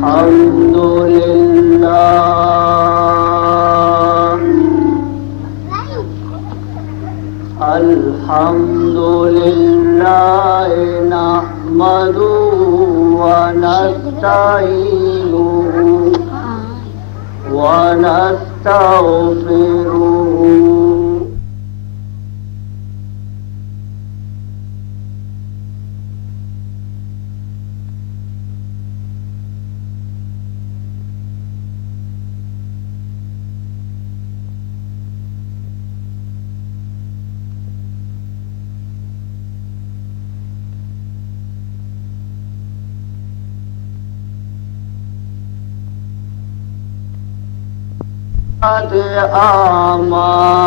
الحمد لله الحمد لله نحمده ونستعينه ونستغفره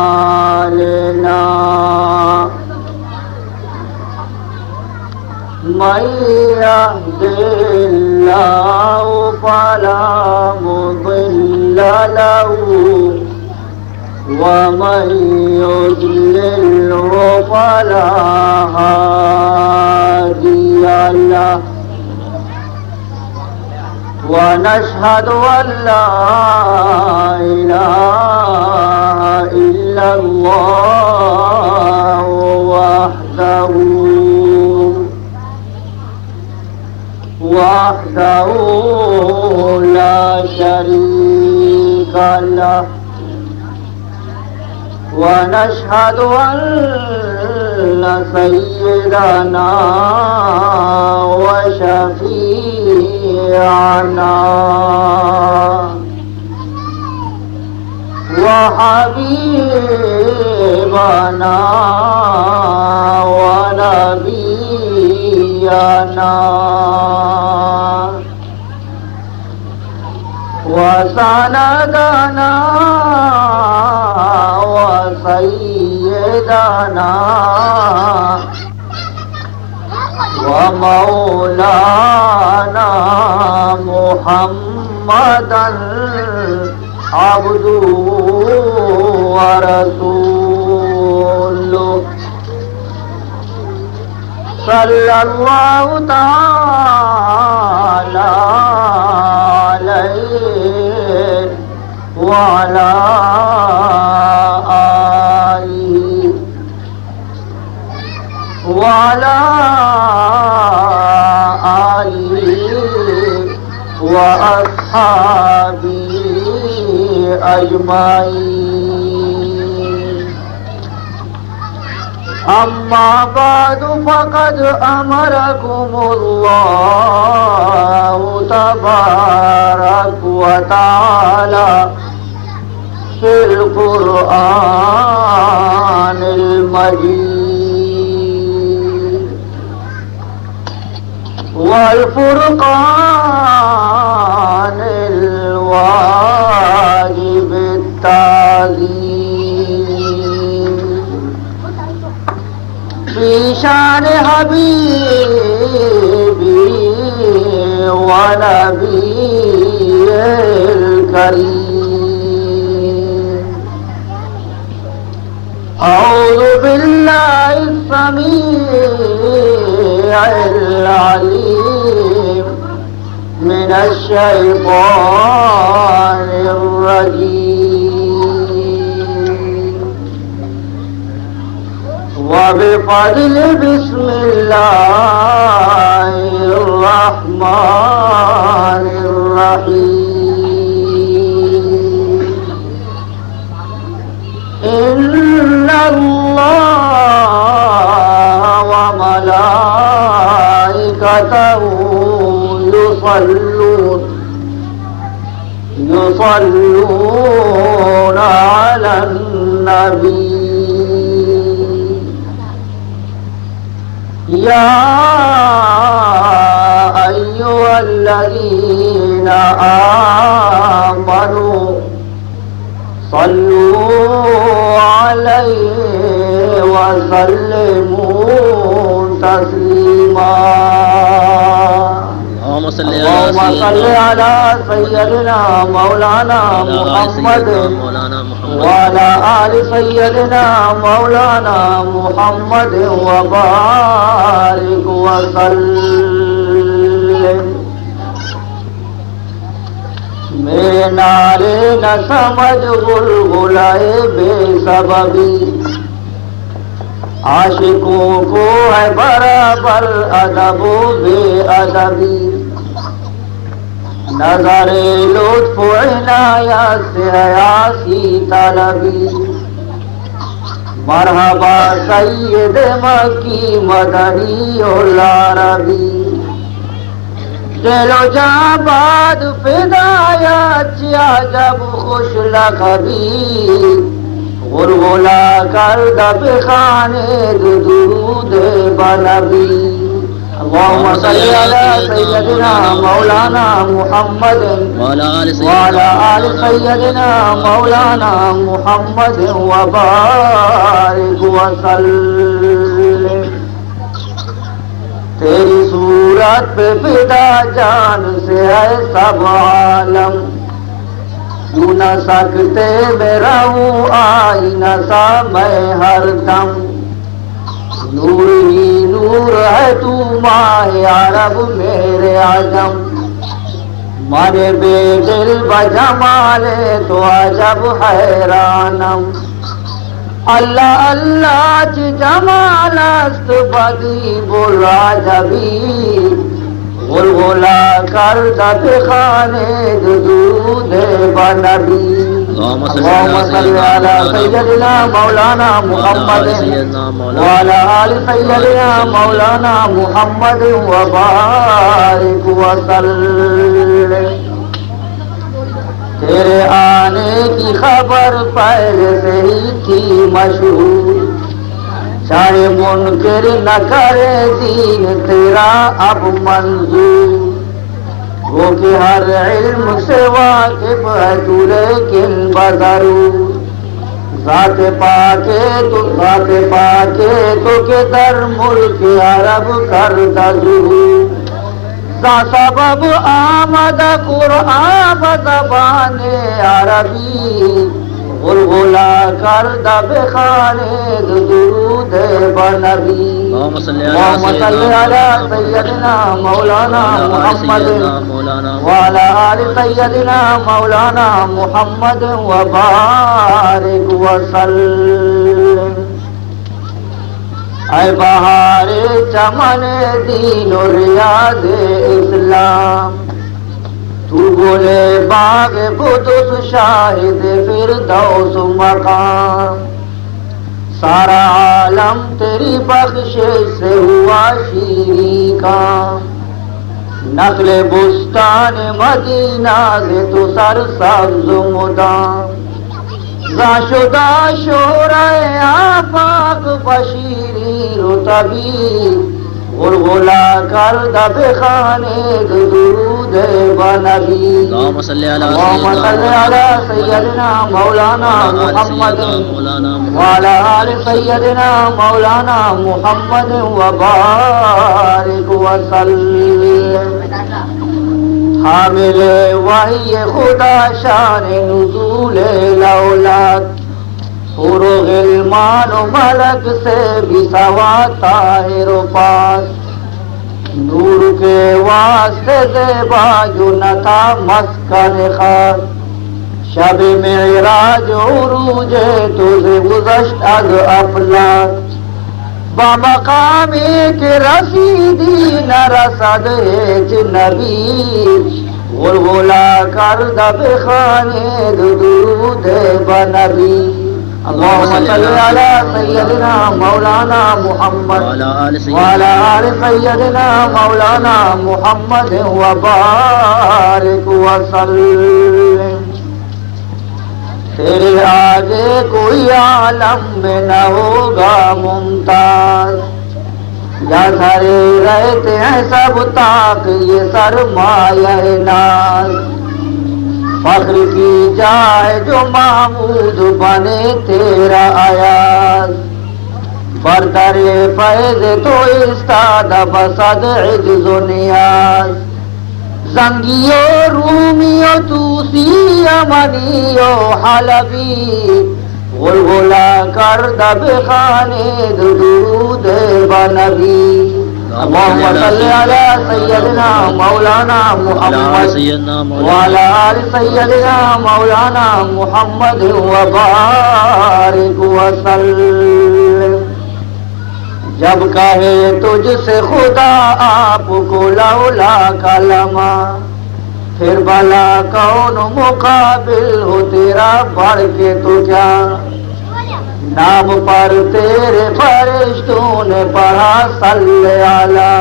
أعمالنا من يهده الله فلا مضل له ومن يضلله فلا هادي له ونشهد أن لا إله إلا الله وحده لا شريك له ونشهد أن سيدنا وشفيعنا وحبيبنا ونبينا وسندنا وسيدنا ومولانا محمدا عبده ورسوله صلى الله تعالى عليه وعلى آله وأصحابه أجمعين أما بعد فقد أمركم الله تبارك وتعالى في القرآن المجيد والفرقان الواجب التعظيم في شان حبيبي ونبي الكريم أعوذ بالله السميع العليم من الشيطان الرجيم وبفضل بسم الله الرحمن الرحيم إن الله وملائكته يصلون على النبي يا أيها الذين آمنوا صلوا عليه وسلموا تسليما اللهم صل على سيدنا مولانا محمد وعلى آل سيدنا مولانا محمد وبارك وسلم میرے نعرے نہ سمجھ غلغلائے بے سببی، عاشقوں کو ہے برابر ادب و بے ادبی، نظر لطف و عنایت سے عیاسی طلبی، مرحبا سید مکی مدنی العربی، دل و جاں باد فدایت عجب خوش لقبی، غلغلہ کرد بخانے درود بنبی، اللهم صل على سيدنا مولانا محمد وعلى آل سيدنا مولانا محمد وبارك وسلم۔ تیری صورت پہ فدا جان سے ہے سب عالم، کیوں نہ سکتے میں رہوں آئینہ سا میں ہر دم، نور ہی نور ہے تو ماہ عرب میرے عجم، من بے دل بجمال تو عجب حیرانم، اللہ اللہ چی جمال است بدی بالعجبی، غلغلہ کرد بخانے درود بنبی، اللهم صل على سيدنا مولانا محمد وعلى آل سيدنا مولانا محمد وبارك وسلم۔ تیرے آنے کی خبر پہلے سے ہی تھی مشہور، چاہے منکر نہ کرے دین تیرا اب منظور، وہ کہ ہر علم سے واقف ہے تو لیکن بضرور، ذات پاکے تو کہ در ملک عرب کردہ ظہور، ذا سبب آمد قرآن بزبان عربی، غلغلہ کردہ بخانے درود بنبی، اللهم صل على سيدنا مولانا محمد وعلى آل سيدنا مولانا محمد وبارك وسلم۔ اے بہار چمن دین و ریاض اسلام، تو بولے باغ قدس شاہد فردوس مقام، سارا عالم تیری بخشش سے ہوا شیریں کام، نقل بستان مدینہ سے تو سرسبز مدام، ذا شدہ شورہ آفاق بشیری رتبی، غلغلہ کردہ بخانے درود بنبی، اللهم صل على سيدنا مولانا محمد وعلى آل سيدنا مولانا محمد وبارك وسلم۔ حامل وحی خدا شان نزول الاولاد، حور و غلمان و ملک سے بھی سوا طاہر و پاک، نور کے واسطے زیبا جو نہ تھا مسکن خاک، شب معراج عروج تجھے گزشت از افلاک، بمقامی کے رسیدی نہ رسد ہیچ نبی، غلغلہ کردہ بخانے درود بنبی، اللهم صل على سيدنا مولانا محمد وعلى آل سيدنا مولانا محمد وبارك وسلم۔ تیرے آگے کوئی عالم میں نہ ہوگا ممتاز، یا سارے رہتے ہیں سب طاق یہ سرمایہ ناز، فخر کی جائے جو محمود بنے تیرا ایاز، بردر فیض تو استاد بسد عجز و نیاز، زنگیو رومیو توسی یمنیو حلبی، غلغلہ کردہ بخانے درود بنبی، اللهم صل على سيدنا مولانا محمد وعلى آل سيدنا مولانا محمد وبارك وسلم. جب کہے تجھ سے خدا آپ کو لولا کلمہ، پھر بھلا کون مقابل ہو تیرا بڑھ کے تو کیا. نام پر تیرے فرشتوں نے پڑھا صلی علی،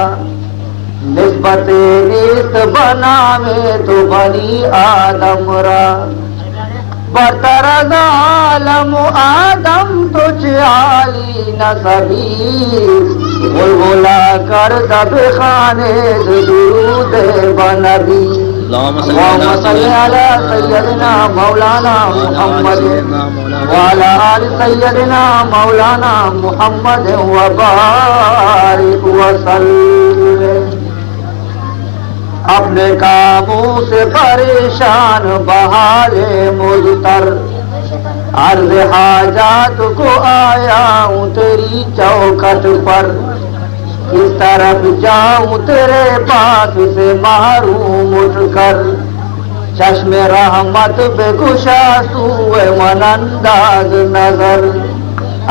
نسبت نیست بنا میں تو بنی آدم را. برتر از عالم آدم تجھ عالی نسبی، بلبلا کر دب خانے درود بنبی. اللهم صل على سيدنا مولانا محمد وعلى آل سيدنا مولانا محمد وبارك وسلم. اپنے کاموں سے پریشان بحال مضطر، عرض حاجات کو آیا ہوں تیری چوکھٹ پر. کس طرف جاؤں تیرے پاس سے محروم اٹھ کر، چشم رحمت بے گشا سوئے من انداز نظر.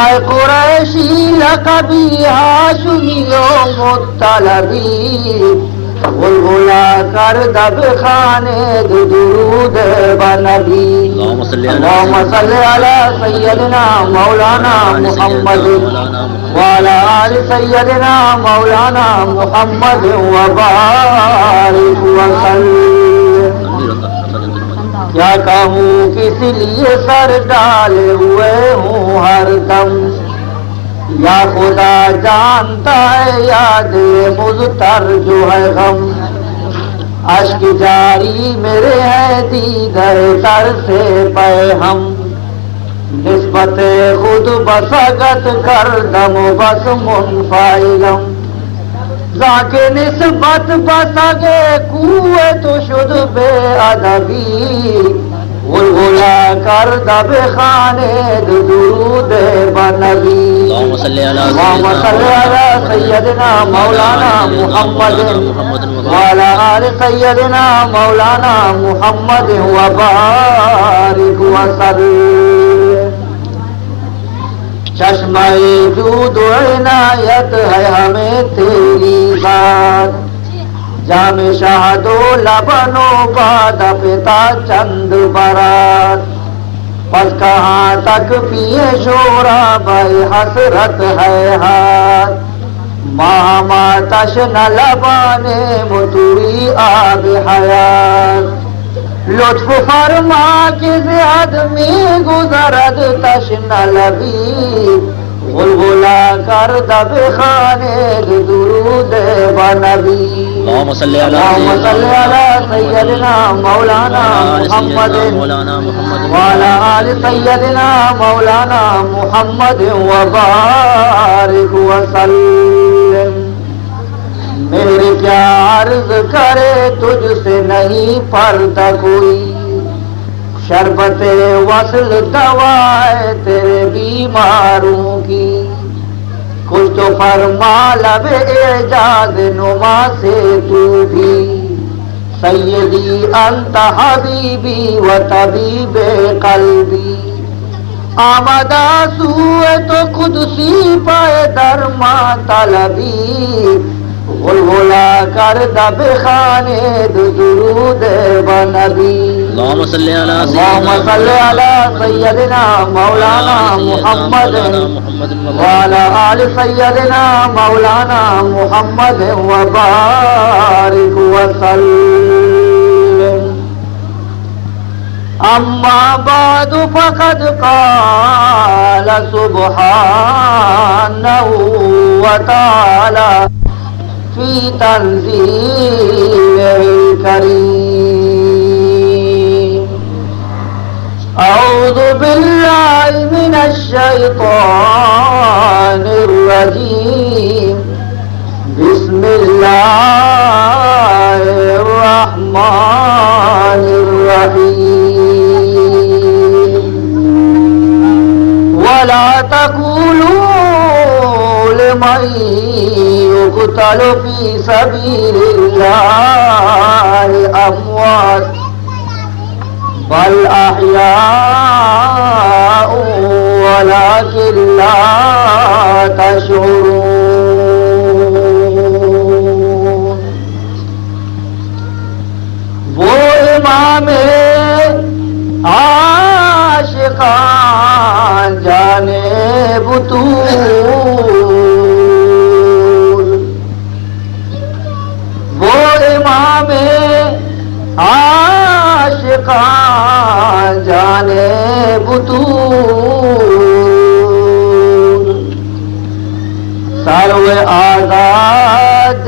اے قریشی لقبی ہاشمی و مطلبی، بلبلا کر دب خانے درود بنبی. اللهم صل على سيدنا مولانا محمد وعلى آل سيدنا مولانا محمد وبارك وسلم. کیا کہوں کس لیے سر ڈالے ہوئے ہوں ہر دم، یا خدا جانتا ہے یاد مضطر جو ہے غم. اشک جاری میرے ہے دیدہ تر سے پے ہم، نسبت خود بسگت کر دم بس منفعلم. ذاکہ نسبت بسگے کوئے تو شد بے ادبی، بلبلا کر دب خانے درود بنبی. اللهم صل على سيدنا مولانا محمد وعلى آل سيدنا مولانا محمد وبارك وسلم. چشمہ جود و عنایت ہے ہمیں تیری بات، جام شہد و لبن و باد پتا چند برات. پس کہاں تک پیے شورا بھائی حسرت ہے ہاتھ، ماما تشن لبانے متوی آب حیات. لطف فرما کے زیاد میں گزرد تشن لبی، بلبلا کر دب خانے درود بنبی. اللهم صل على سيدنا مولانا محمد وعلى آل سيدنا مولانا محمد وبارك وسلم. میرے کیا عرض کرے تجھ سے نہیں پرتا کوئی، شربت وصل دوائے تیرے بیماروں کی. کچھ تو فرما لب اعجاز نما سے تو بھی، سیدی انت حبیبی و طبیب قلبی. آمدہ سوئے تو خود سی پائے درما طلبی، بلبلا کر دب خانے درود بنبی. اللهم صل على سيدنا مولانا محمد وعلى آل سيدنا مولانا محمد وبارك وسلم. اما بعد فقد قال سبحانه وتعالى في تنزيله الكريم. أعوذ بالله من الشيطان الرجيم. بسم الله الرحمن الرحيم. ولا تقولوا لمن يقتل في سبيل الله أموات بل أحياء ولكن لا تشعرون. وہ امام عاشقان جانے بطول، وہ امام عاشقان جانے بطول، سرو آزاد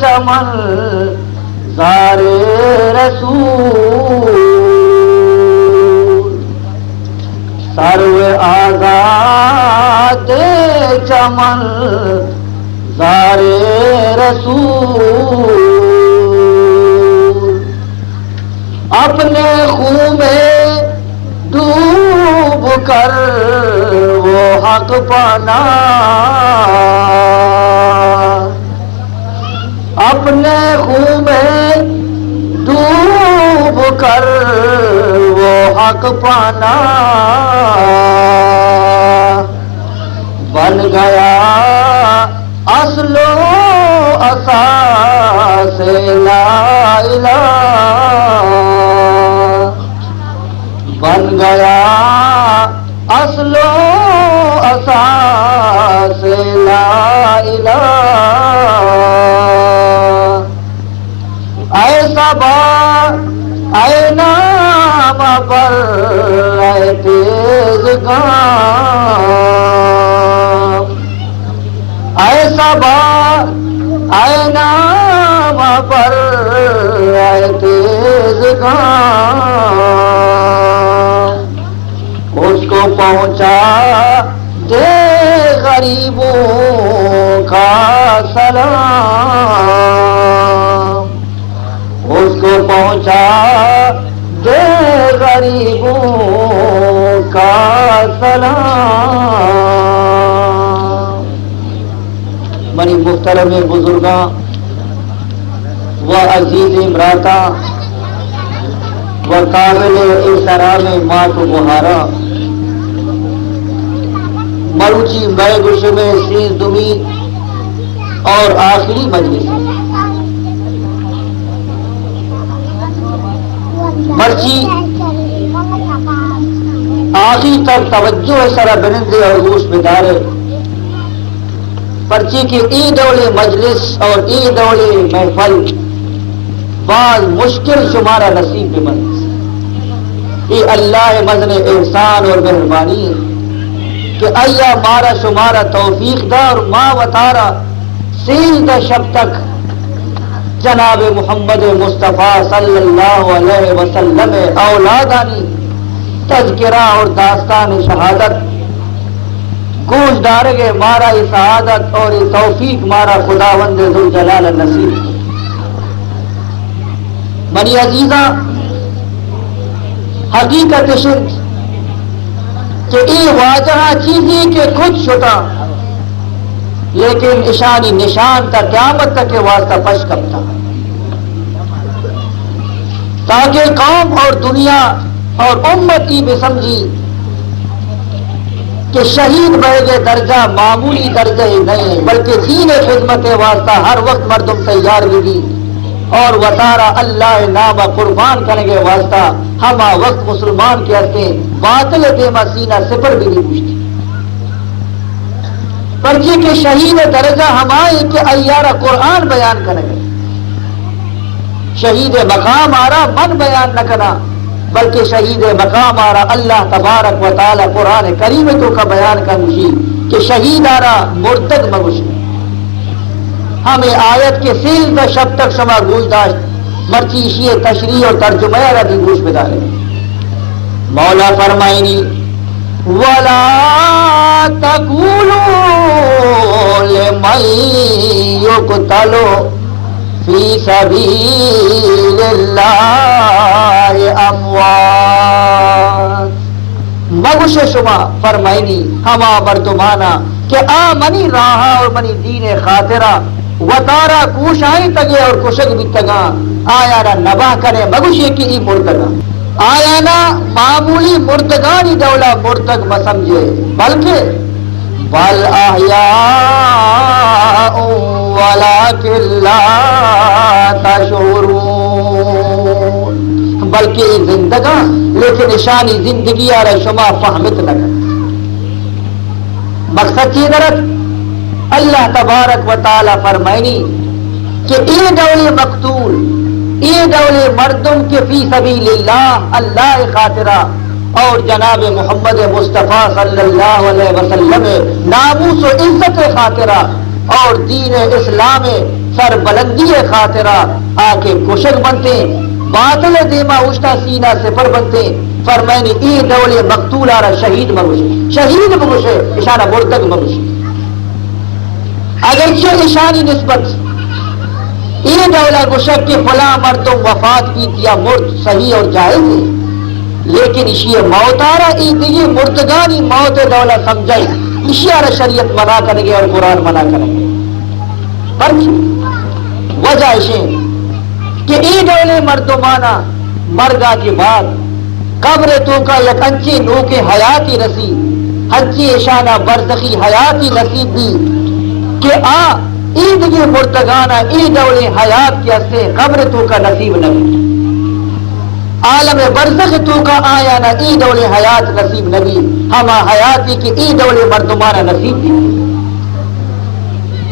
چمن زار رسول، سرو آزاد چمن زار رسول، اپنے خون میں ڈوب کر وہ حق پانا، اپنے خون میں ڈوب کر وہ حق پانا، بن گیا اصل و اساس لا الہ، بن گیا اصل و اساس لا الہ، ایسا با اے نام پر اے تیز گام، ایسا با اے نام پر اے تیز گام، اس کو پہنچا دے غریبوں کا سلام، اس کو پہنچا دے غریبوں کا سلام۔ بڑی محترم بزرگاں و عزیز امراتا و قابل احترام مات و بہارا، مروچی میں گوش میں سیز دمی اور آخری مجلس مرچی آخری تک توجہ ہے سرا بنندے اور گوش بدارے پرچی کی ای دولے مجلس اور ای دولے محفل بعض مشکل شمارا نصیب بمند، یہ اللہ مزن احسان اور مہربانی ہے کہ ایا مارا شمارا توفیق دا اور ماں و تارا سیدہ شب تک جناب محمد مصطفیٰ صلی اللہ علیہ وسلم اولادانی تذکرہ اور داستان شہادت گوش ڈارگے مارا یہ سعادت اور یہ توفیق مارا خداوند ذوالجلال نصیب۔ منی عزیزہ حقیقت شد کہ ای واجہ چیزی کے خود شتا لیکن اشانی نشان تا قیامت تک کے واسطہ پشکب تھا، تاکہ قوم اور دنیا اور امت ای بھی سمجھی کہ شہید بہگے درجہ معمولی درجہ ہی نہیں بلکہ دین خدمت واسطہ ہر وقت مردم تیار بھی اور وطارہ اللہ نام قربان کرنے کے واسطہ ہما وقت مسلمان کے ہستے باطل دیما سینہ سپر بھی نہیں پوچھتی، پرچی کے شہید درجہ ہمائے کہ ایارہ قرآن بیان کرنے گئے، شہید مقام آرہ من بیان نہ کرنا بلکہ شہید مقام آرہ اللہ تبارک و تعالی قرآن کریم تو کا بیان کا مشید کہ شہید آرہ مرتد مگوش ہمیں آیت کے سیل شب تک شما گوش داشت مرچی شیئے تشریح اور ترجمہ رہی گوش بدارے۔ مولا فرمائنی وَلَا تَقُولُوا لِمَن يُقْتَلُ فِي سَبِيلِ اللَّهِ أَمْوَاتٌ، مگوش شما فرمائنی ہما مردمانا کہ آ منی راہا اور منی دین خاطرہ وطارہ کوشائیں تگے اور کشک بھی تگا آیا نا نباہ کرے مگوشی کی ای مرتگا آیا نا معمولی مرتگانی دولا مرتگ مسمجھے بلکہ بل احیاء ولکن لا تشعرون بلکہ ای زندگا لیکن نشانی زندگی آرہ شما فہمت نہ کر مقصد چی درد اللہ تبارک و تعالی فرمائنی کہ ای دولی مقتول ای دولی مردم کے فی سبیل اللہ اللہ خاطرہ اور جناب محمد مصطفیٰ صلی اللہ علیہ وسلم ناموس و عزت خاطرہ اور دین اسلام سر بلندی خاطرہ آکے کشک بنتے باطل دیما اشتا سینہ سفر بنتے فرمائنی ای دولی مقتول آرہ شہید مگوشے شہید مگوشے اشارہ مرتد مگوشے اگرچہ اشانی نسبت یہ دولا گشک کے فلاں مردم وفات کی یا مرد صحیح اور جائز ہے لیکن اسی موت آرہ دیگی مردگانی موت دولا سمجھائی اسی آرہ شریعت منع کریں گے اور قرآن منع کریں گے پر وجہ اسے کہ ای دولے مردمانہ مرگا کے بعد قبر تو کا یک انچی نو کے حیاتی رسی ہنچی اشانہ برزخی حیاتی نصیب دی کہ عید کی مرتگانہ عید اولی حیات کے ہستے قبر تو کا نصیب نبی عالم برزخ تو کا آیا نہ عید اولی حیات نصیب نبی ہما حیاتی کی عید اولی مردمانہ نصیب دی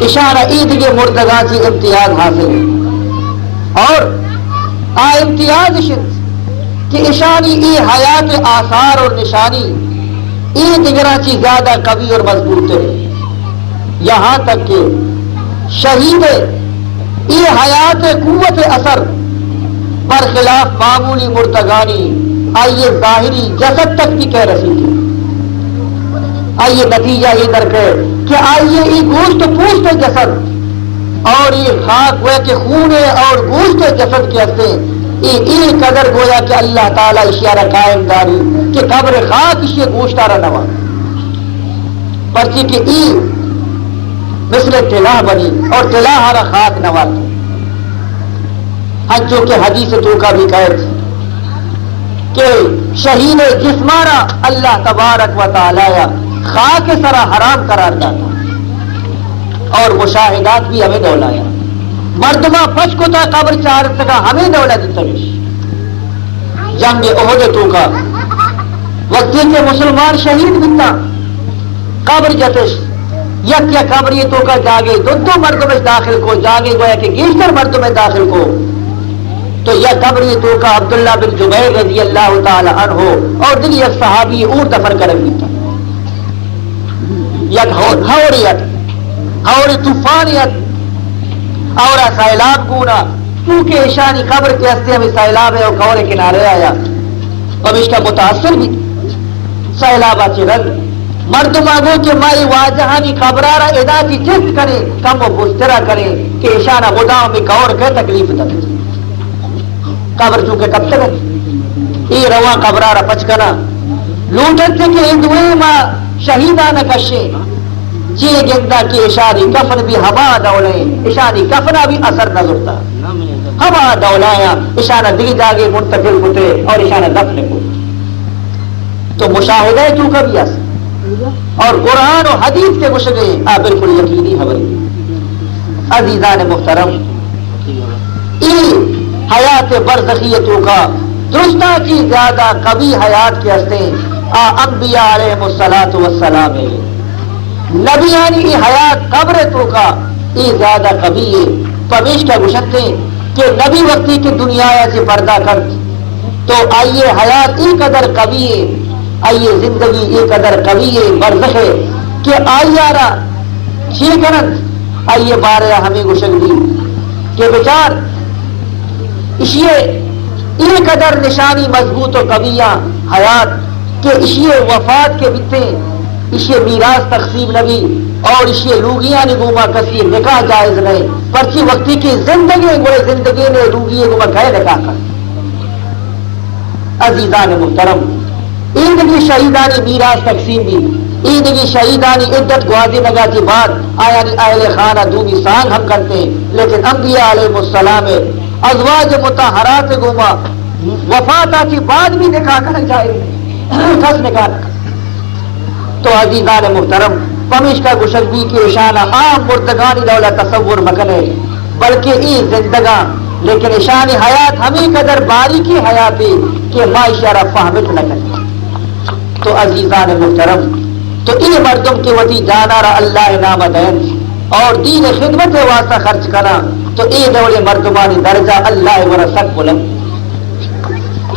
اشارہ عید کے مرتگان سے امتیاز حاصل ہے اور امتیاز شد کہ اشانی ای حیات آثار اور نشانی ای دیگرہ چی زیادہ قوی اور مضبوط ہے یہاں تک کہ شہید ای حیات قوت اثر برخلاف معمولی مرتگانی آئیے ظاہری جسد تک کی کہہ رسی تھی آئیے نتیجہ یہ درکے کہ آئیے ای گوشت پوشت جسد اور یہ خاک ہوئے کہ خون اور گوشت جسد کے ہستے ای قدر گویا کہ اللہ تعالیٰ اشیارہ قائم داری کہ قبر خاک اشیے گوشتارہ نوا پرچی کہ ای مثل تلاہ بنی اور تلاہ ہارا خاک نوات ہنچو کہ حدیث تو کا بھی قید کہ شہید جسمانہ اللہ تبارک و تعالی خاک سرا حرام قرار داتا اور مشاہدات بھی ہمیں دولایا مردمہ پچ کو تا قبر چار سکا ہمیں دولا دیتا بیش جنگ احد تو کا وقتی کے مسلمان شہید بنتا قبر جتش یک یا قبر یہ تو کا جاگے دو مردوں میں داخل کو جاگے گویا کہ گیشتر مردوں میں داخل کو تو یا قبر یہ تو کا عبداللہ بن جبیر رضی اللہ تعالی عنہ اور دل یک صحابی اور دفن کرن بیتا یک ہوریت ہوری طوفانیت اور سیلاب گونا کیونکہ اشانی قبر کے ہستے ہمیں سیلاب ہے اور کورے کنارے آیا اب اس کا متاثر بھی سیلاب آچے رنگ مردم آگو کہ مائی واجہانی قبرارہ ادا کی چست کرے کم و بسترہ کرے کہ اشانہ غداؤں میں کور کے تکلیف تک قبر چونکہ کب تک ای رواں قبرارہ پچکنا لوٹت سے کہ ہندوئے ماں شہیدانہ کشے جی گندہ کی اشاری کفن بھی ہما دولیں اشانی کفنہ بھی اثر نظرتا ہما دولایا اشانہ دل جاگے منتقل کتے اور اشانہ دفن کو تو مشاہدہ تو کا بھی اثر اور قرآن و حدیث کے مشغلے بالکل یقینی خبر عزیزان محترم ای حیات برزخیتوں کا درستہ کی زیادہ قوی حیات کے ہستے انبیاء علیہ السلام نبیانی ای حیات قبر تو کا ای زیادہ قوی ہے پمیش کا گشتے کہ نبی وقتی کی دنیا سے پردہ کرت تو آئیے حیات ای قدر قوی ہے آئیے زندگی ایک قدر قوی ہے برزخ ہے کہ آئیارہ چیکنت آئیے بارے ہمیں گشک دی کہ بچار اشیے ایک قدر نشانی مضبوط و قویہ حیات کہ اشیے وفات کے بتے اشیے میراث تقسیم نبی اور اشیے لوگیاں نگوما کسی نکاح جائز نہیں پرچی وقتی کی زندگی گوئے زندگی نے لوگی نگوما کہے نکاح کر عزیزان محترم ایک بھی شہیدانی میراث تقسیم بھی عیدگی شہیدانی عدت گوازی نگاتی بات آیانی اہل خانہ دومی سانگ ہم کرتے ہیں، لیکن انبیاء علیہ السلام ازواج مطہرات گما وفات آتی بعد بھی نکاح کرنا جائے کس نکاح نہ تو عزیزان محترم پمیش کا گشگی کی اشانہ عام مردگانی دولا تصور مکنے بلکہ ای زندگاں لیکن اشان حیات ہمیں قدر باریکی حیاتی کہ ما اشارہ فہمت نہ کرے تو عزیزان محترم تو ان مردم کے وطی جانا را اللہ نام دین اور دین خدمت واسطہ خرچ کرنا تو اے دولے مردمانی درجہ اللہ ورسک بلند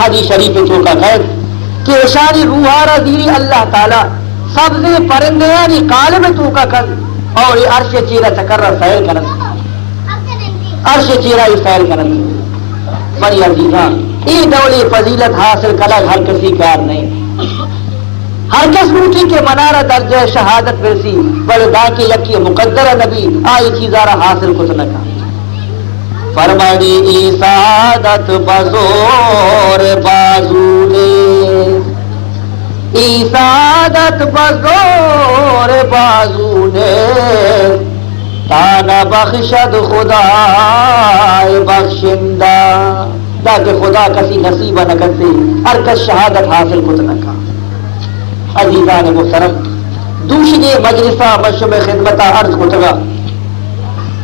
حدیث شریف تو کا خیر کہ اشانی روحارا دیری اللہ تعالی سبز پرندیانی قالب تو کا کن اور یہ عرش چیرہ چکر را سیل کرن عرش چیرہ ہی سیل کرن بڑی عزیزان ای دولی فضیلت حاصل کلک ہر کسی کار نہیں ہر کس روٹی کے منارہ درجہ شہادت رسی بلدا کے یکی مقدر نبی آئی چیزارہ حاصل کچھ نہ کہا فرمانی ای سعادت بزور بازولے ای سعادت بزور بازولے تانا بخشد خدا بخشندہ تاکہ خدا کسی نصیبہ نہ کرتے ہر کس شہادت حاصل کچھ نہ کہا عزیزان محترم دوسری مجلسہ مشم خدمتہ عرض کتگا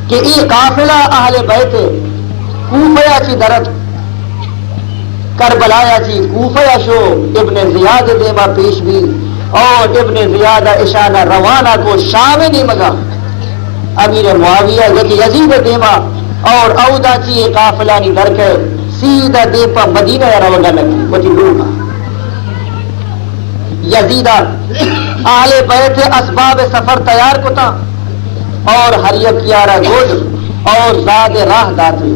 کہ ای قافلہ اہل بیت کوفیا چی درد کربلایا چی کوفیا شو ابن زیاد دیما پیش بھی اور ابن زیادہ اشانہ روانہ کو شام نہیں مگا امیر معاویہ یزید دیما اور اودا چی قافلہ نی درکے سیدھا دیپا مدینہ روانہ لگی وچی لوگا یزیدہ آل بیت اسباب سفر تیار کتا اور ہریہ کیارہ گوش اور زاد راہ داتے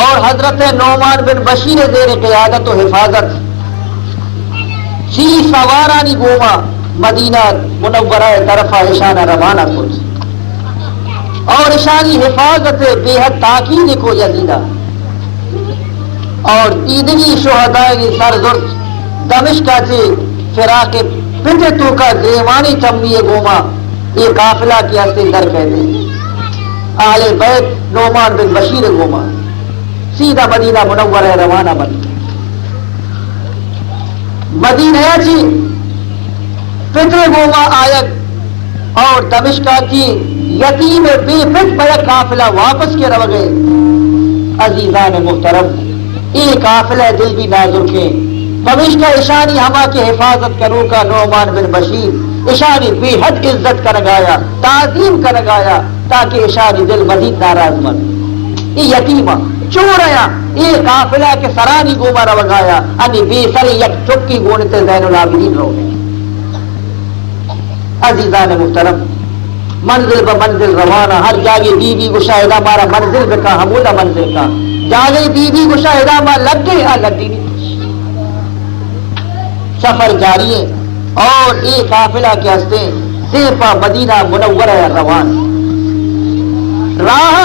اور حضرت نعمان بن بشیر زیر قیادت و حفاظت سی سوارانی گوما مدینہ منورہ طرفہ اشانہ روانہ کچھ اور اشانی حفاظت بے حد تاکید کو یزیدہ اور عیدگی شہدائی سرزرد دمشقہ سے فراق پتے تو کا دیوانی چمی گوما یہ قافلہ کی ہستے در کہتے ہیں آل بیت نعمان بن بشیر گوما سیدھا مدینہ منورہ روانہ مدینہ چی پتے گوما آیت اور دمشقہ کی یتیم بے فت بڑا قافلہ واپس کے رو گئے عزیزان محترم یہ قافلہ دل بھی نازک ہے دمشق اشانی ہما کی حفاظت کرو کا نعمان بن بشیر اشانی بے حد عزت کا نگایا تعظیم کا نگایا تاکہ اشانی دل مزید ناراض من یہ یتیمہ چوریا یہ قافلہ کے سرانی گوما روگایا انی بے سری یک چکی گونتے زین العابدین رو گئے عزیزان محترم منزل ب منزل روانہ ہر جاگے بی بی گشاہدہ مارا منزل بکا حمودہ منزل کا جاگے بی بی گشاہدہ مارا لگ گئے لگ گئی سفر جاری ہے اور ایک قافلہ کے ہستے زیپا مدینہ منورہ روان راہ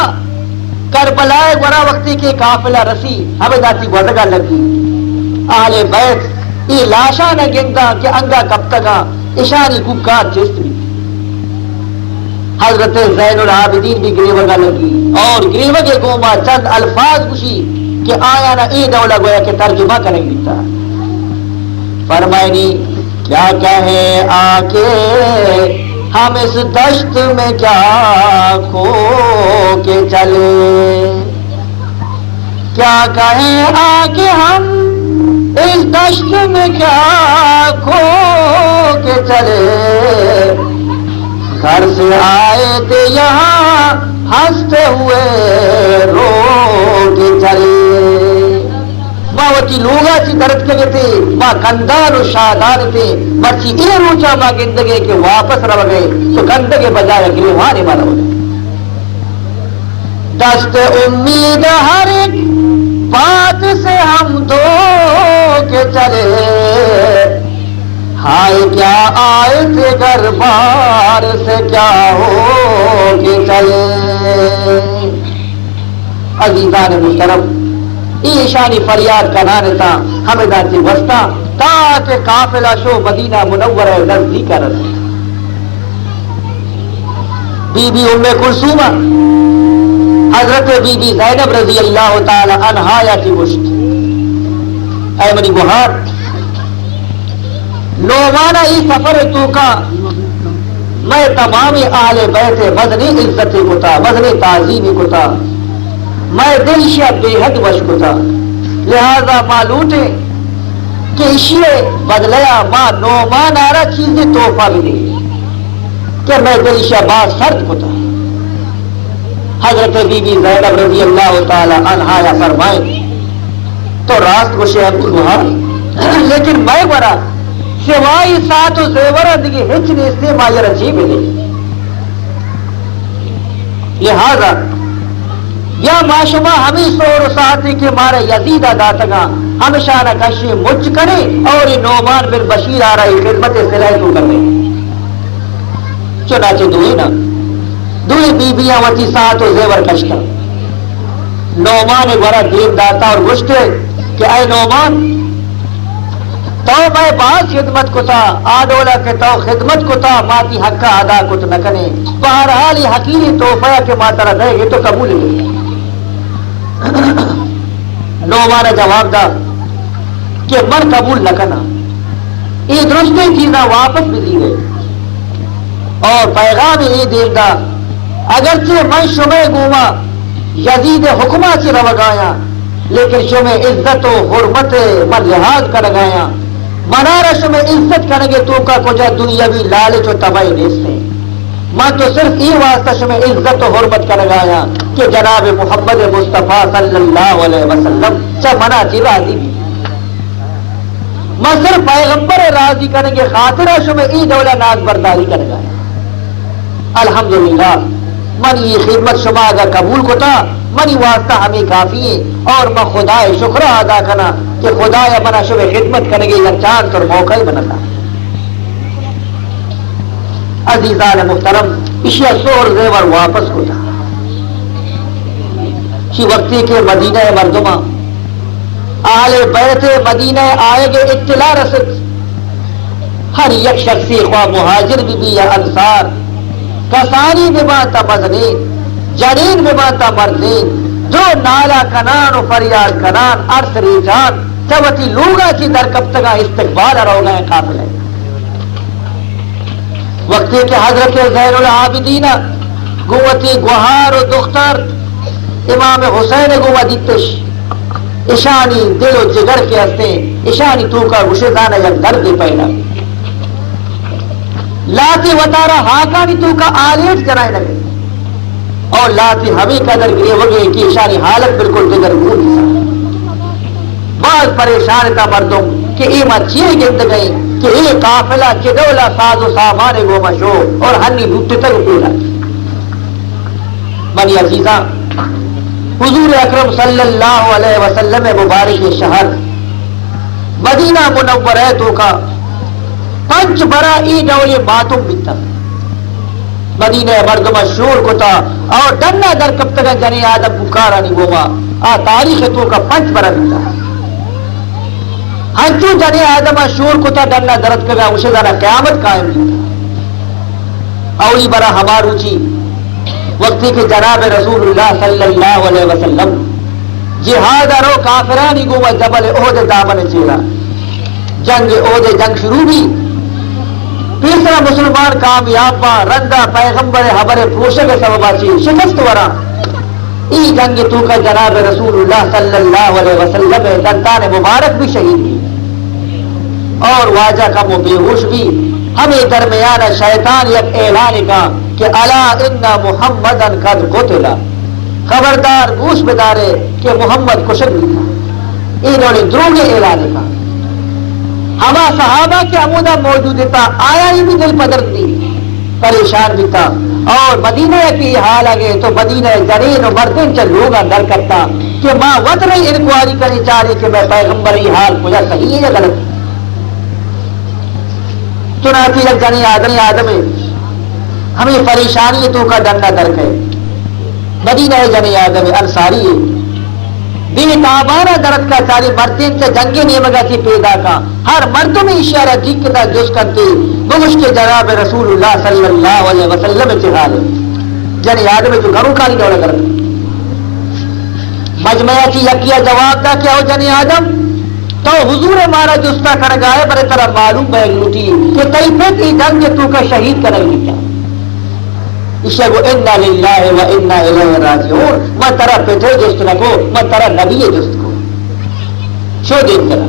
کربلائے ورا وقتی کے قافلہ رسی ہمیں داتی گوزگا لگی اہل بیت ای لاشا نہ گندا کہ انگا کب تکا اشاری کبکار چست بھی حضرت زین العابدین بھی گریوگا لگی اور گریوگے گوما چند الفاظ کشی کہ آیا نہ ای دولا گویا کہ ترجمہ کریں گتا فرمائنی کیا کہیں آکے ہم اس دشت میں کیا کھو کے چلے کیا کہیں آکے ہم اس دشت میں کیا کھو کے چلے گھر سے آئے تھے یہاں ہنستے ہوئے رو کے چلے باوتی لوگا چی درد کے تھے با کندار و شادار تھے برچی اے روچا با گندگے کے واپس رو گئے تو کندگے بجائے گریوانے مارا ہو گئے دست امید ہر ایک بات سے ہم دو کے چلے ہائے کیا آئے تھے گھر بار سے کیا ہو کے چلے عزیزان محترم ایشانی فریاد کنانتا ہمیں دانتی وستا تاکہ قافلہ شو مدینہ منورہ نزدیک رسے. بی بی ام کلثوم حضرت بی بی زینب رضی اللہ تعالی عنہا یا کی مشت اے منی بہار نومانہ ای سفر تو کا میں تمام اہل بیت مدنی عزت کتا مدنی تعظیم کتا میں دل شیا بے حد وش کتا لہذا معلوم ہے کہ اشیے بدلیا ماں نومان آرہ چیزیں توفہ بھی دی کہ میں دل شیا باز سرد کتا. حضرت بی بی زینب رضی اللہ تعالی عنہا یا فرمائیں تو راست کو شہر کی بہار لیکن میں برا سوائی ساتھ و زیورہ دیگی ہچنے سے مایر عجیب ہے. لہذا یا معشمہ ہمیں سور ساتھی کے مارے یزیدہ داتگا ہمیشہ نہ کشی مجھ کرے اور نعمان بن بشیر آ رہی خدمت صلح تو کرنے. چنانچہ دوئی نا دوئی بیبیاں وتی ساتھ و زیور کشکر نعمان بڑا دین داتا اور گشتے کہ اے نعمان تو میں بعض خدمت کو تھا آڈولا کہ تو خدمت کو تھا ماتی حقہ ادا کت نہ کنے بہرحال یہ حقیقی توفیہ کے ماترہ دے گے تو قبول لے. نعمان جواب دا کہ من قبول نہ کرنا یہ درستے چیزاں واپس بھی دی گئی اور پیغام یہ دیر دا اگرچہ من شمع گوما یزید حکمہ سے روگایا لیکن شمع عزت و حرمت من لحاظ کر گایا منارا شمع عزت کرنگے تو کا کجا دنیاوی لالچ و تباہی نیستے من تو صرف یہ واسطہ شمع عزت و حرمت کر گایا کہ جناب محمد مصطفیٰ صلی اللہ علیہ وسلم سے منا چی راضی بھی من صرف پیغمبر راضی کرنگے خاطرہ شمع ای دولا ناز برداری کر گایا. الحمدللہ من یہ خدمت شما اگر قبول کو تھا منی واسطہ ہمیں کافی ہے اور میں خدا شکر ادا کرنا کہ خدا یا منا شب خدمت کرنے گے یا چانس اور موقع ہی بنتا. عزیزان محترم اشیاء سور زیور واپس کو تھا شی وقتی کے مدینہ مردمہ اہل بیت مدینہ آئے گے اطلاع رسد ہر یک شخصی خواہ مہاجر بھی یا انصار کسانی بماتا مزنین جنین بماتا مردین جو نالا کنان و فریاد کنان عرص ریجان چوتی لوگا چی در کبتگا استقبال رو گئے قابل ہے. وقتی کہ حضرت زین العابدین گوتی گوہار و دختر امام حسین گوہ دیتش اشانی دل و جگر کے ہستے اشانی تو کا گشدانہ یک درد پیدا لاتی وطارہ ہاکانی تو کا آلیٹ جنائے لگے اور لاتی ہمیں قدر گرے وگے کی اشاری حالت بالکل دیگر گھوڑ بعض پریشان تا مردم کہ ایمہ چیئے گند گئے کہ ای قافلہ چدولا ساز و سامان گو مشو اور ہنی بھوٹے تک پیدا. بنی عزیزہ حضور اکرم صلی اللہ علیہ وسلم مبارک شہر مدینہ منورہ تو کا پنچ برا ای ڈولی ماتم بیتا مدینہ مردم شور کو تھا اور ڈنہ در کب تک جنی آدم پکارا نہیں گوما آ تاریخ تو کا پنچ برا بیتا ہنچو جنی آدم شور کو تھا ڈنہ درد کگا اسے دانا قیامت قائم بیتا. اولی برا ہمارو چی وقتی کہ جناب رسول اللہ صلی اللہ علیہ وسلم جہاد رو کافرانی گوما جبل احد دامن چیرا جنگ احد جنگ شروع بھی تیسرا مسلمان کامیاب رندہ پیغمبر حبر پوشے کے سبب آچی شکست ورا ای جنگ تو کا جناب رسول اللہ صلی اللہ علیہ وسلم دندان مبارک بھی شہید بھی اور واجہ کا بے ہوش بھی ہمیں درمیان شیطان یک اعلان کا کہ الا ان محمدا قد قتل خبردار گوش بدارے کہ محمد کو شک بھی تھا. انہوں نے دروگ اعلان کا ہما صحابہ کے عمودہ موجود تھا آیا ہی بھی دل پدر تھی پریشان بھی تھا اور مدینہ کی حال آگے تو مدینہ جنین و مردین چل لوگا در کرتا کہ ماں وطن انکواری کرنی چاہ رہی کہ میں پیغمبر ہی حال پوجا صحیح ہے یا غلط. چنانچہ یک جنی آدم ہمیں پریشانی تو کا ڈنڈا در گئے مدینہ جنی آدم انصاری بے تابانہ درد کا ساری مردین سے جنگی نیمگا کی پیدا کا ہر مرد میں اشارہ دیکھتا جس کرتے بگش کے جناب رسول اللہ صلی اللہ علیہ وسلم چہالے جنی آدم جو گھروں کالی دوڑا کرتا مجمعہ کی یکیہ جواب دا کیا ہو جنی آدم تو حضور مارا جستا کر گائے برے طرح معلوم بیگ لوٹی کہ تئی پہ تی جنگ تو کا شہید کر گیا اسے کو انا للہ و انا الیہ راجعون میں طرح پیٹھے جست نکو میں طرح نبی جست کو شو دین کرا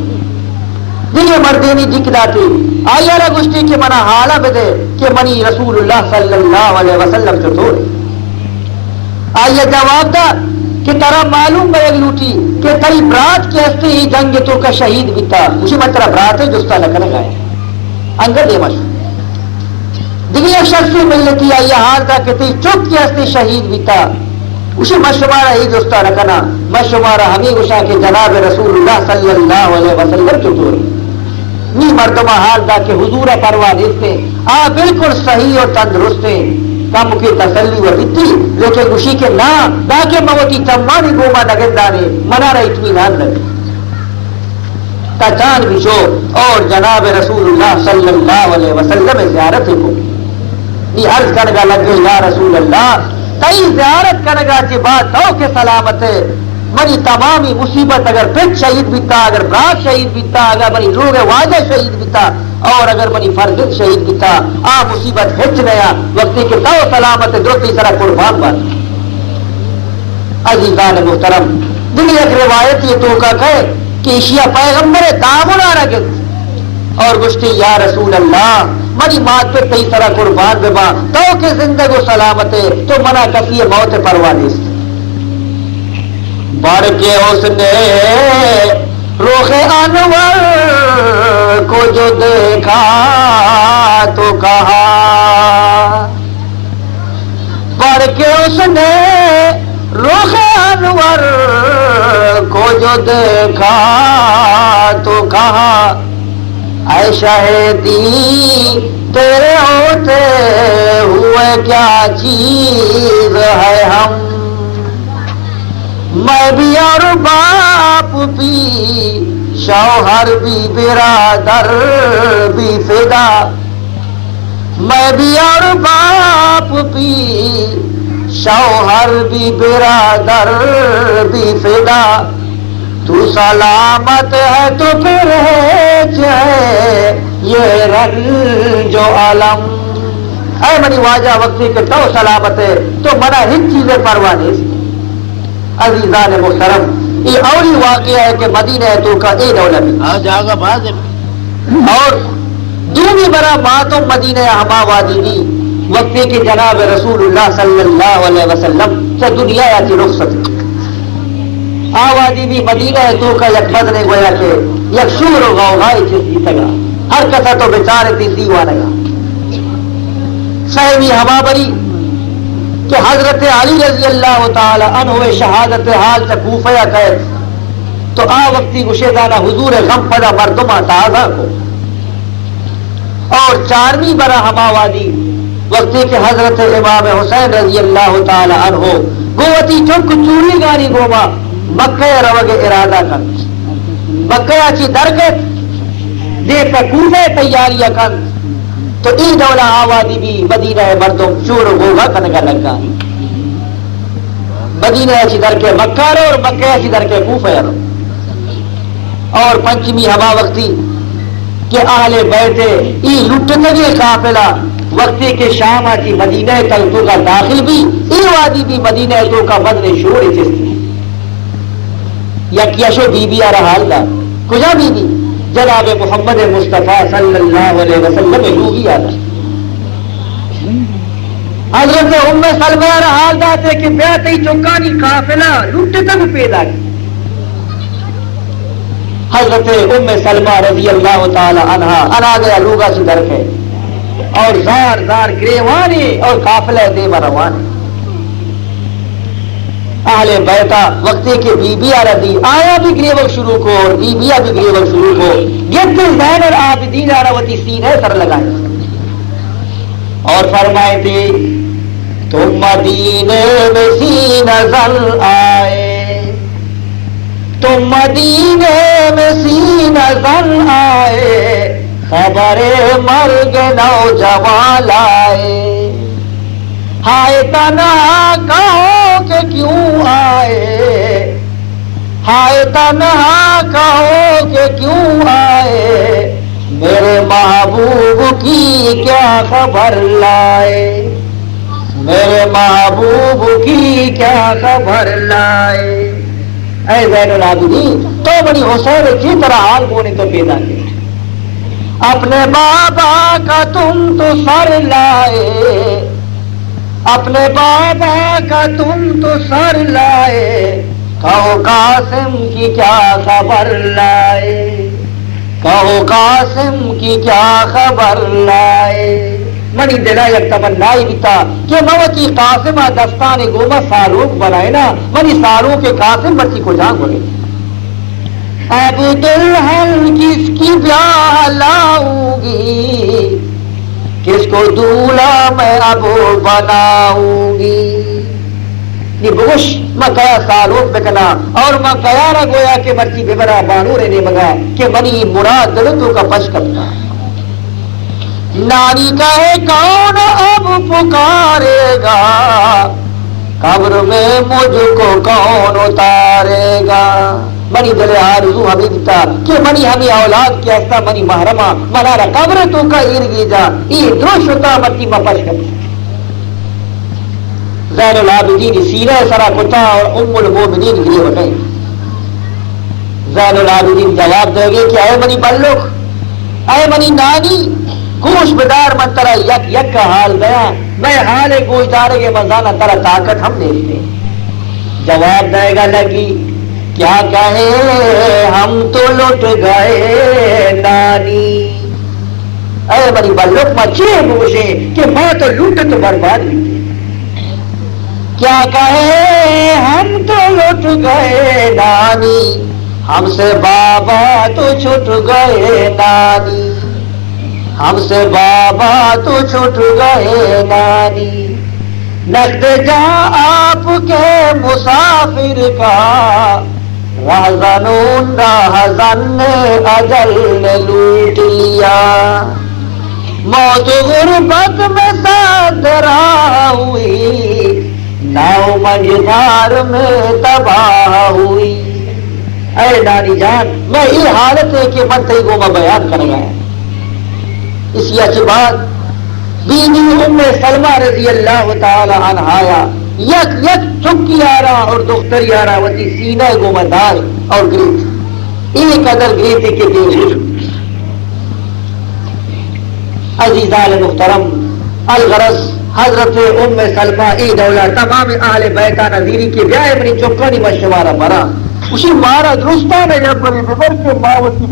دلی مردینی دکھداتی آیا را گشتی کہ منا حالا بدے کہ منی رسول اللہ صلی اللہ علیہ وسلم جو توڑے آیا جواب دا کہ ترا معلوم بیگ لوٹی کہ تری برات کے ہستے ہی جنگ تو کا شہید بیتا اسی میں ترا برات ہے جستا لکھنے گئے انگر دے مشہور دیکھیں ایک شخصی ملتی آئی حال تھا کہ تی چپ کے ہستے شہید بیتا اسی مشمارہ ہی جستا رکھنا مشمارہ ہمیں اشا کے جناب رسول اللہ صلی اللہ علیہ وسلم کی توری نی مردمہ حال تھا کہ حضور پروان استے بالکل صحیح اور تندرست کم کی تسلی و بیتی لیکن اسی کے نا تاکہ موتی چمانی گوما نگندانے منا رہا اطمینان لگے تا جان بچو اور جناب رسول اللہ صلی اللہ علیہ وسلم زیارت کو یہ عرض کرگا لگے یا رسول اللہ تئی زیارت کرگا چی بات تو کہ سلامت ہے منی تمامی مصیبت اگر پت شہید بیتا اگر برات شہید بیتا اگر منی لوگ واجہ شہید بیتا اور اگر منی فرزند شہید بیتا مصیبت ہچ نیا وقتی کہ تو سلامت ہے دوسری طرح قربان بات عزیزان محترم دلی ایک روایت یہ تو کا کہے کہ اشیاء پیغمبر دامن آ رہا اور گشتی یا رسول اللہ منی مات پہ کئی طرح قربان ببا تو کہ زندگ و سلامت ہے تو منا کسی موت پروانی سے بڑھ کے اس نے روخ انور کو جو دیکھا تو کہا بڑھ کے اس نے روخ انور کو جو دیکھا تو کہا اے شہیدی تیرے ہوتے ہوئے کیا چیز ہے ہم میں بھی اور باپ بھی شوہر بھی برادر بھی فدا میں بھی اور باپ بھی شوہر بھی برادر بھی فدا تو سلامت ہے تو پھر ہے یہ رنج و علم اے منی واجہ وقتی کہ تو سلامت ہے تو منا ہن چیزیں پروانے سے عزیزان محترم یہ اولی واقعہ ہے کہ مدینہ تو کا اے دولہ بھی جاگا باز اور دومی برا ماتم مدینہ ہما وادی بھی وقتی کہ جناب رسول اللہ صلی اللہ علیہ وسلم سے دنیا یا کی رخصت آوادی بھی مدینہ تو کا یک بدنے گویا کہ یک شور و غوغائی چیز کی تگا ہر کسا تو بیچارے تھی دیوانا گا صحیحی ہما بری کہ حضرت علی رضی اللہ تعالی عنہ شہادت حال سے کوفہ قید تو وقتی گشیدانہ حضور غم پدا مردمہ تازہ کو اور چارمی برا ہما وادی وقتی کہ حضرت امام حسین رضی اللہ تعالی عنہ گوتی چنک چوری گانی گوما مکہ روگ ارادہ کن مکہ اچھی درگت دیکھتا کوفہ تیاریہ کن تو ای دولہ آوادی بھی مدینہ مردم چور ہوگا کنگا لگا مدینہ اچھی در کے مکہ رو اور مکہ اچھی در کے کوفہ رو اور پنچمی ہما وقتی کہ اہل بیٹھے ای لٹتگی قافلہ وقتی کے شام آتی مدینہ تو کا داخل بھی ای وادی بھی مدینہ تو کا مدن شور چستی یک یشو بی بی آرہ حال دا کجا بی بی جناب محمد مصطفیٰ صلی اللہ علیہ وسلم یوگی آدھا حضرت ام سلمہ آرہ حال دا تے کہ بیعتی چکانی قافلہ لٹتے تک پیدا کی حضرت ام سلمہ رضی اللہ تعالی عنہ انا گیا لوگا سی در کے اور زار زار گریوانے اور قافلہ دے مروانے اہل بیتا وقتی کے بی بی آردی آیا بھی گریوک شروع کو اور بی بی بھی گریوک شروع کو گفت زین اور عابدین آروتی سینے سر لگائے اور فرمائے تھے تم مدینے میں سی نظر آئے تو مدینے میں سینہ زن آئے خبر مرگ نوجوان لائے ہائے تنہا کہو کہ کیوں آئے ہائے تنہا کہو کہ کیوں آئے میرے محبوب کی کیا خبر لائے میرے محبوب کی کیا خبر لائے اے زین العابدین تو بڑی حسین کی طرح حال بونے تو پیدا کیا اپنے بابا کا تم تو سر لائے اپنے بابا کا تم تو سر لائے کہو قاسم کی کیا خبر لائے کہو قاسم کی کیا خبر لائے منی دلا یک تمنائی بیتا کہ موتی قاسمہ دستان گوما ساروک بنائے نا منی ساروک کے قاسم بچی کو جان بولے اب دلہن کس کی بیاہ لاؤں گی کس کو دولہا میں اب بناؤں گی نی بگوش میں کیا ساروک بکنا اور میں کیا را گویا کہ مرچی ببرا بانو رہنے مگا کہ منی مراد دلتوں کا پش کرتا نانی کہے کون اب پکارے گا قبر میں مجھ کو کون اتارے گا منی دل آرزو ہمیں دیتا کہ منی ہمیں اولاد کی استا منی محرمہ منارا قبر تو کا ارگی جا یہ دروش ہوتا مرتی مپش کرتا زین العابدین سینہ سرا کتا اور ام المومنین گری ہو گئی زین العابدین جواب دے گے کہ اے منی بلک اے منی نانی گوش بدار من ترا یک یک کا حال گیا میں حال گوش دار کے مزانہ ترا طاقت ہم دیکھتے جواب دے گا لگی کیا کہے ہم تو لٹ گئے نانی اے منی بلک مچے گوشے کہ ماں تو لوٹ تو برباد ہوئی کیا کہے ہم تو لٹ گئے نانی ہم سے بابا تو چھٹ گئے نانی ہم سے بابا تو چھٹ گئے نانی نقد جہاں آپ کے مسافر کا رہزنون رہزن نے اجل نے لوٹ لیا موت غربت میں صدرا ہوئی ناؤ مجھار میں تباہ ہوئی اے نانی جان میں یہ حالت ہے کہ من تی کو میں بیان کر گیا اسی اچھی بات بیوی ام سلمہ رضی اللہ تعالی عنہایا یک یک چکی آرا اور دختری آرا وتی سینہ کو مدار اور گریت ایک قدر گریتے کہ دیر عزیزان محترم الغرض حضرت ام سلمہ ای دولا تمام اہل بیتہ نظیری کے بیائے منی چکانی مشوارہ برا اسی مارا درستان ہے جب بری ببر کے ماوتی